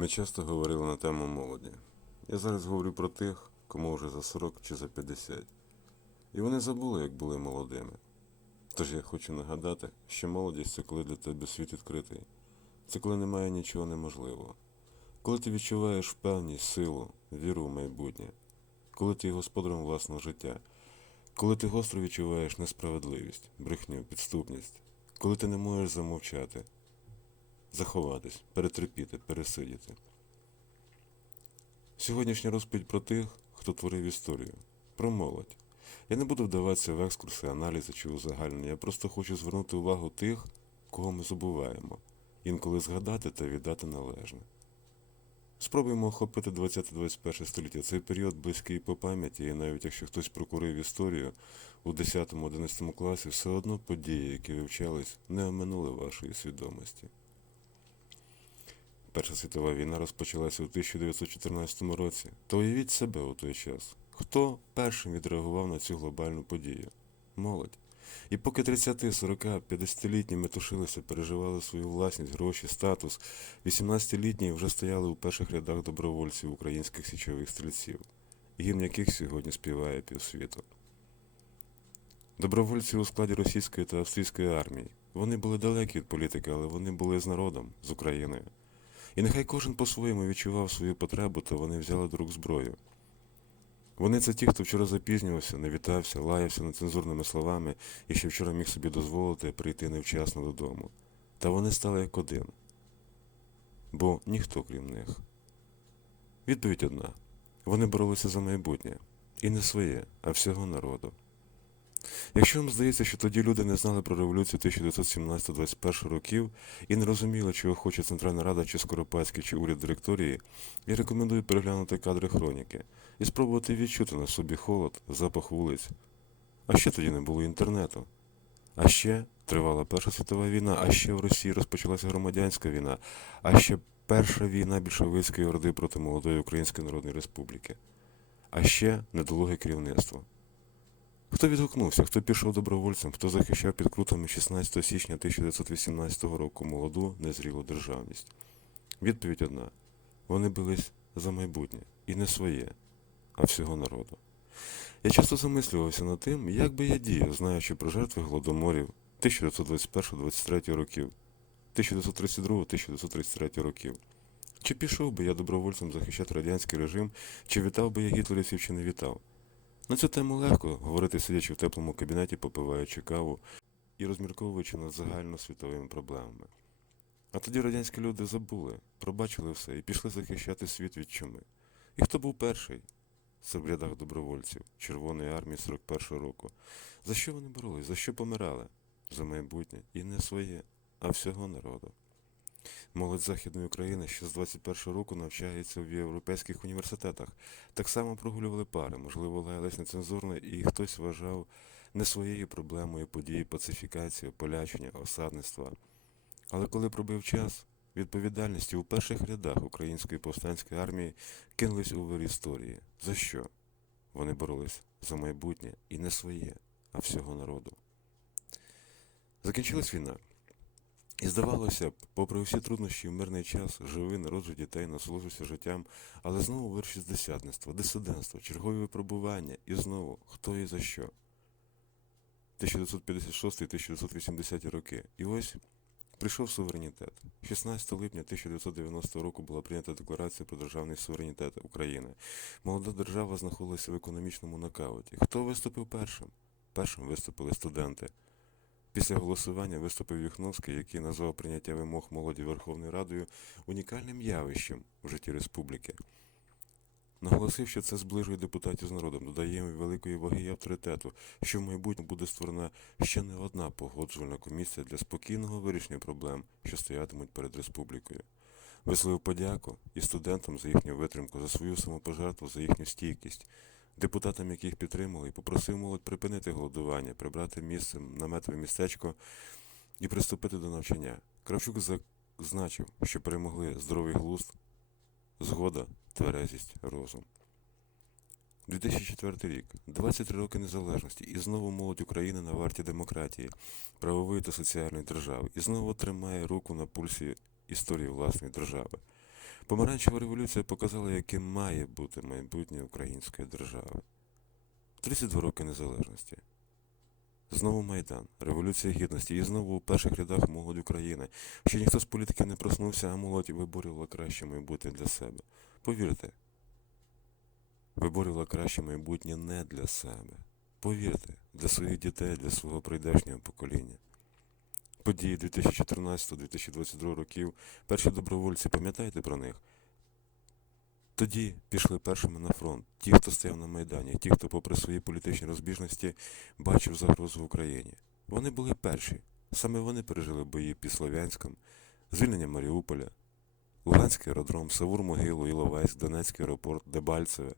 Ми часто говорили на тему молоді. Я зараз говорю про тих, кому вже за 40 чи за 50. І вони забули, як були молодими. Тож я хочу нагадати, що молодість це коли для тебе світ відкритий. Це коли немає нічого неможливого. Коли ти відчуваєш впевненість, силу, віру в майбутнє, коли ти є господарем власного життя, коли ти гостро відчуваєш несправедливість, брехню, підступність, коли ти не можеш замовчати, заховатись, перетерпіти, пересидіти. Сьогоднішня розповідь про тих, хто творив історію, про молодь. Я не буду вдаватися в екскурси, аналізи чи узагальнення, я просто хочу звернути увагу тих, кого ми забуваємо, інколи згадати та віддати належне. Спробуємо охопити 20-21 століття. Цей період близький по пам'яті, і навіть якщо хтось прокурив історію у 10-11 класі, все одно події, які вивчались, не оминули вашої свідомості. Перша світова війна розпочалася у 1914 році. То уявіть себе у той час. Хто першим відреагував на цю глобальну подію? Молодь. І поки 30, 40, 50-літні метушилися, переживали свою власність, гроші, статус, 18-літні вже стояли у перших рядах добровольців українських січових стрільців, гімн яких сьогодні співає півсвіту. Добровольці у складі російської та австрійської армії. Вони були далекі від політики, але вони були з народом, з Україною. І нехай кожен по-своєму відчував свою потребу, то вони взяли до рук зброю. Вони це ті, хто вчора запізнювався, не вітався, лаявся нецензурними словами і ще вчора міг собі дозволити прийти невчасно додому. Та вони стали як один. Бо ніхто крім них. Відповідь одна. Вони боролися за майбутнє. І не своє, а всього народу. Якщо вам здається, що тоді люди не знали про революцію 1917-21 років і не розуміли, чого хоче Центральна Рада чи Скоропадський, чи уряд директорії, я рекомендую переглянути кадри хроніки і спробувати відчути на собі холод, запах вулиць. А ще тоді не було інтернету. А ще тривала Перша світова війна, а ще в Росії розпочалася громадянська війна, а ще перша війна більшовицької орди проти молодої Української Народної Республіки, а ще недолуге керівництво. Хто відгукнувся, хто пішов добровольцем, хто захищав під крутами 16 січня 1918 року молоду незрілу державність? Відповідь одна: вони бились за майбутнє і не своє, а всього народу. Я часто замислювався над тим, як би я діяв, знаючи про жертви голодоморів 1921-23 років, 1932-1933 років. Чи пішов би я добровольцем захищати радянський режим, чи вітав би я гітлерівців, чи не вітав? На цю тему легко говорити, сидячи в теплому кабінеті, попиваючи каву і розмірковуючи над загальносвітовими проблемами. А тоді радянські люди забули, пробачили все і пішли захищати світ від чуми. І хто був перший? Це в рядах добровольців Червоної армії 41-го року. За що вони боролись? За що помирали? За майбутнє. І не своє, а всього народу. Молодь Західної України ще з 21 року навчається в європейських університетах. Так само прогулювали пари, можливо, лаялись нецензурно, і хтось вважав не своєю проблемою події пацифікації, полячення, осадництва. Але коли пробив час, відповідальності у перших рядах української повстанської армії кинулись у вир історії. За що? Вони боролись за майбутнє і не своє, а всього народу. Закінчилась війна. І здавалося б, попри всі труднощі в мирний час, живи, народжуй дітей, насолоджуйся життям, але знову вир шістдесятництво, дисидентство, чергові випробування, і знову хто і за що. 1956-1980 роки. І ось прийшов суверенітет. 16 липня 1990 року була прийнята декларація про державний суверенітет України. Молода держава знаходилася в економічному нокауті. Хто виступив першим? Першим виступили студенти. Після голосування виступив Юхновський, який назвав прийняття вимог молоді Верховною Радою унікальним явищем в житті республіки. Наголосив, що це зближує депутатів з народом, додає їм великої ваги і авторитету, що в майбутньому буде створена ще не одна погоджувальна комісія для спокійного вирішення проблем, що стоятимуть перед республікою. Висловив подяку і студентам за їхню витримку, за свою самопожертву, за їхню стійкість депутатам, яких підтримали, попросив молодь припинити голодування, прибрати місце наметове містечко і приступити до навчання. Кравчук зазначив, що перемогли здоровий глузд, згода, тверезість, розум. 2004 рік, 23 роки незалежності, і знову молодь України на варті демократії, правової та соціальної держави, і знову тримає руку на пульсі історії власної держави. Помаранчева революція показала, яким має бути майбутнє української держави. 32 роки незалежності. Знову Майдан, Революція Гідності, і знову у перших рядах молодь України. Ще ніхто з політиків не проснувся, а молодь виборювала краще майбутнє для себе. Повірте, виборювала краще майбутнє не для себе. Повірте, для своїх дітей, для свого прийдешнього покоління. Події 2014-2022 років, перші добровольці, пам'ятаєте про них? Тоді пішли першими на фронт. Ті, хто стояв на Майдані, ті, хто, попри свої політичні розбіжності, бачив загрозу в Україні. Вони були перші. Саме вони пережили бої під Слов'янськом, звільнення Маріуполя, Луганський аеродром, Савур Могилу, Іловайськ, Донецький аеропорт, Дебальцеве.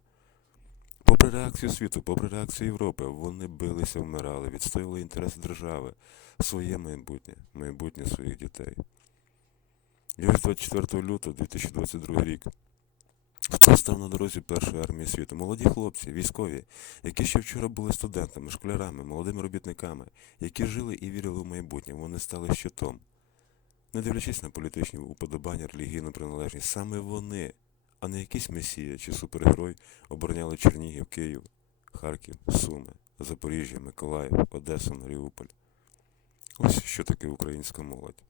Попри реакцію світу, попри реакцію Європи, вони билися, вмирали, відстоювали інтереси держави, своє майбутнє, майбутнє своїх дітей. І ось 24 лютого 2022 рік Хто став на дорозі першої армії світу? Молоді хлопці, військові, які ще вчора були студентами, школярами, молодими робітниками, які жили і вірили в майбутнє, вони стали щитом. Не дивлячись на політичні уподобання, релігійну приналежність, саме вони, а не якийсь месія чи супергерой, обороняли Чернігів, Київ, Харків, Суми, Запоріжжя, Миколаїв, Одесу, Маріуполь. Ось що таке українська молодь.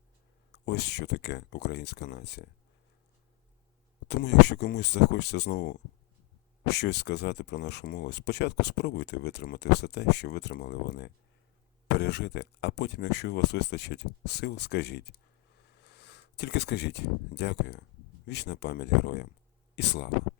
Ось що таке українська нація. Тому, якщо комусь захочеться знову щось сказати про нашу молодь, спочатку спробуйте витримати все те, що витримали вони. Пережити, а потім, якщо у вас вистачить сил, скажіть. Тільки скажіть дякую, вічна пам'ять героям і слава!